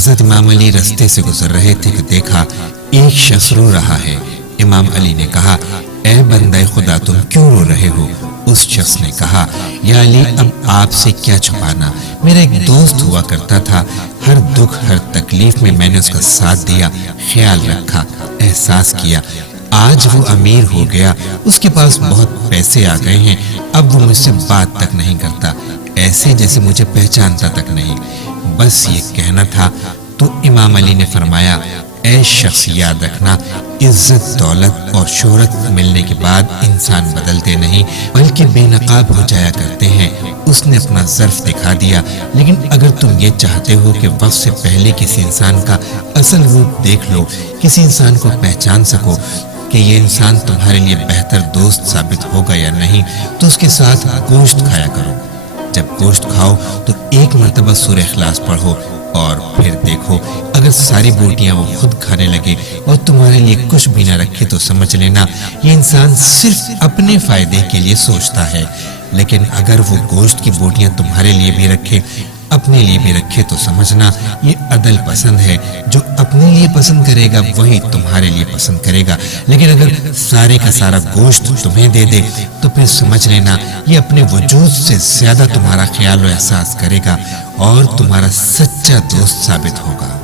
حضرت امام علی رستے سے گزر رہے تھے کہ دیکھا ایک شخص رو رہا ہے۔ امام علی نے کہا اے بندہ خدا تم کیوں رو رہے ہو؟ اس شخص نے کہا یا علی اب آپ سے کیا چھپانا، میرا ایک دوست ہوا کرتا تھا، ہر دکھ ہر تکلیف میں نے اس کا ساتھ دیا، خیال رکھا، احساس کیا۔ آج وہ امیر ہو گیا، اس کے پاس بہت پیسے آ گئے ہیں، اب وہ مجھ سے بات تک نہیں کرتا، ایسے جیسے مجھے پہچانتا تک نہیں۔ بس یہ کہنا تھا تو امام علی نے فرمایا اے شخص یاد رکھنا، عزت دولت اور شہرت ملنے کے بعد انسان بدلتے نہیں بلکہ بے نقاب ہو جایا کرتے ہیں۔ اس نے اپنا ظرف دکھا دیا، لیکن اگر تم یہ چاہتے ہو کہ وقت سے پہلے کسی انسان کا اصل روپ دیکھ لو، کسی انسان کو پہچان سکو کہ یہ انسان تمہارے لیے بہتر دوست ثابت ہوگا یا نہیں، تو اس کے ساتھ گوشت کھایا کرو۔ جب گوشت کھاؤ تو ایک مرتبہ سورہ اخلاص پڑھو اور پھر دیکھو اگر ساری بوٹیاں وہ خود کھانے لگے اور تمہارے لیے کچھ بھی نہ رکھے تو سمجھ لینا یہ انسان صرف اپنے فائدے کے لیے سوچتا ہے، لیکن اگر وہ گوشت کی بوٹیاں تمہارے لیے بھی رکھے، اپنے لیے بھی رکھے تو سمجھنا یہ عدل پسند ہے، جو اپنے لیے پسند کرے گا وہی تمہارے لیے پسند کرے گا، لیکن اگر سارے کا سارا گوشت تمہیں دے دے تو پھر سمجھ لینا یہ اپنے وجود سے زیادہ تمہارا خیال و احساس کرے گا اور تمہارا سچا دوست ثابت ہوگا۔